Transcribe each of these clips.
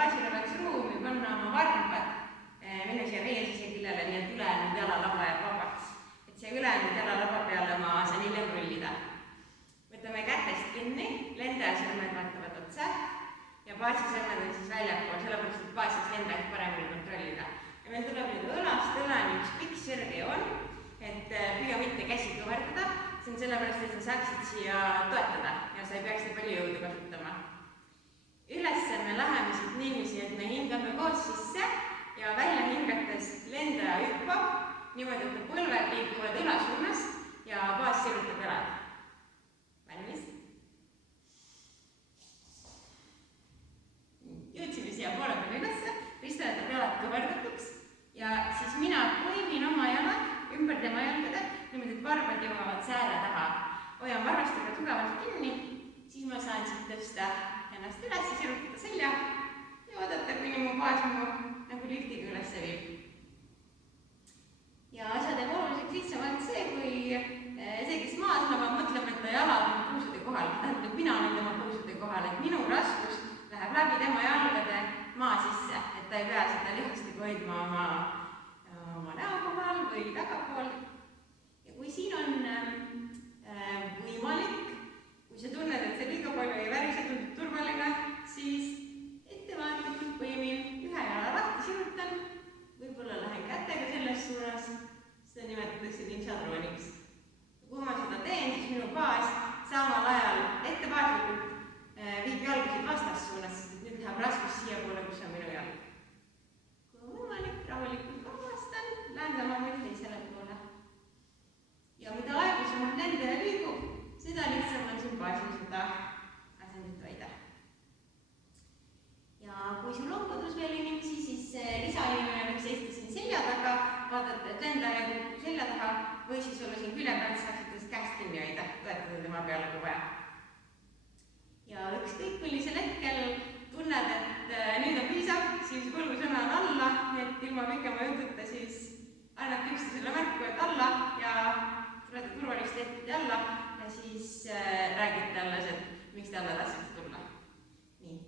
paasile peaks ruumi panna oma varbad minu siia riies küljele, nii et ülejäänud jalalaba jääb vabaks. Et see ülejäänud jalalaba peale ma saan hiljem rullida. Võtame kätest kinni, lendajasõrmed vaatavad otsa ja baasisõrmed on siis väljapool, sellepärast et baas saaks lendajaid paremini kontrollida. Ja meil tuleb nüüd õlast õlani üks pikk sirgejoon, et püüa mitte käsi kõverdada, see on sellepärast, et sa saaksid siia toetada ja sa ei peaks nii palju jõudu kasutama. Ülesse me läheme siit niiviisi, et me hingame koos sisse ja välja hingates lendaja hüppab, niimoodi, et põlved liikuvad õla suunas ja baas sirutab jalad. Valmis? Jõudsime siia poole peale ülesse, Risto jätab jalad kõverdatuks ja siis mina poimin oma jalad ümber tema jalgade, niimoodi, et varbad jõuavad sääre taha. Hoian varvastega tugevalt kinni, siis ma saan siit tõsta ennast üles ja sirutada selja ja oodata, kuni mu baas mu nagu liftiga üles viib. Ja asja teeb oluliseks lihtsamalt see, kui see, kes maas läheb, mõtleb, et ta jalad on puusude kohal. Tähendab, mina olen tema puusude kohal, et minu raskus läheb läbi tema jalgade maa sisse, et ta ei pea seda lihastega hoidma oma näo kohal või tagapool. Ja kui siin on võimalik, kui sa tunned, et see liiga palju ei värise, tundub turvaline, siis ettevaatlikult põimin ühe jala lahti, sirutan, võib-olla lähen kätega selles suunas, seda nimetatakse ninjadrooniks. Kui ma seda teen, siis minu baas samal ajal ettevaatlikult viib jalgusid vastassuunas, sest nüüd läheb raskus siia poole, kus on minu jalg. Kui on võimalik, rahulikult vabastan, lähen samamoodi teisele poole. Ja mida aeglasemalt lendaja liigub, seda lihtsam on siin baasil seda asendit hoida. Ja kui sul on kodus veel inimesi, siis lisainimene võiks seista siin selja taga, vaadata, et lendaja kukub selja taha või siis olla siin külje pealt, saaksid tast käest kinni hoida, toetada tema peale kui vaja. Ja ükskõik millisel hetkel tunned, et nüüd on piisav, siis võlgusõna on alla, et ilma pikema jututa siis annab üksteisele märku, et alla ja tulete turvalist tehti alla ja siis räägite alles, et miks te alla tahtsite tulla. Nii,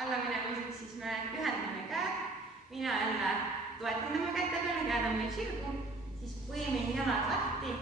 alla minemiseks siis me ühendame käed, mina jälle toetan tema käte peale, käed on meil sirgu, siis põimin jalad lahti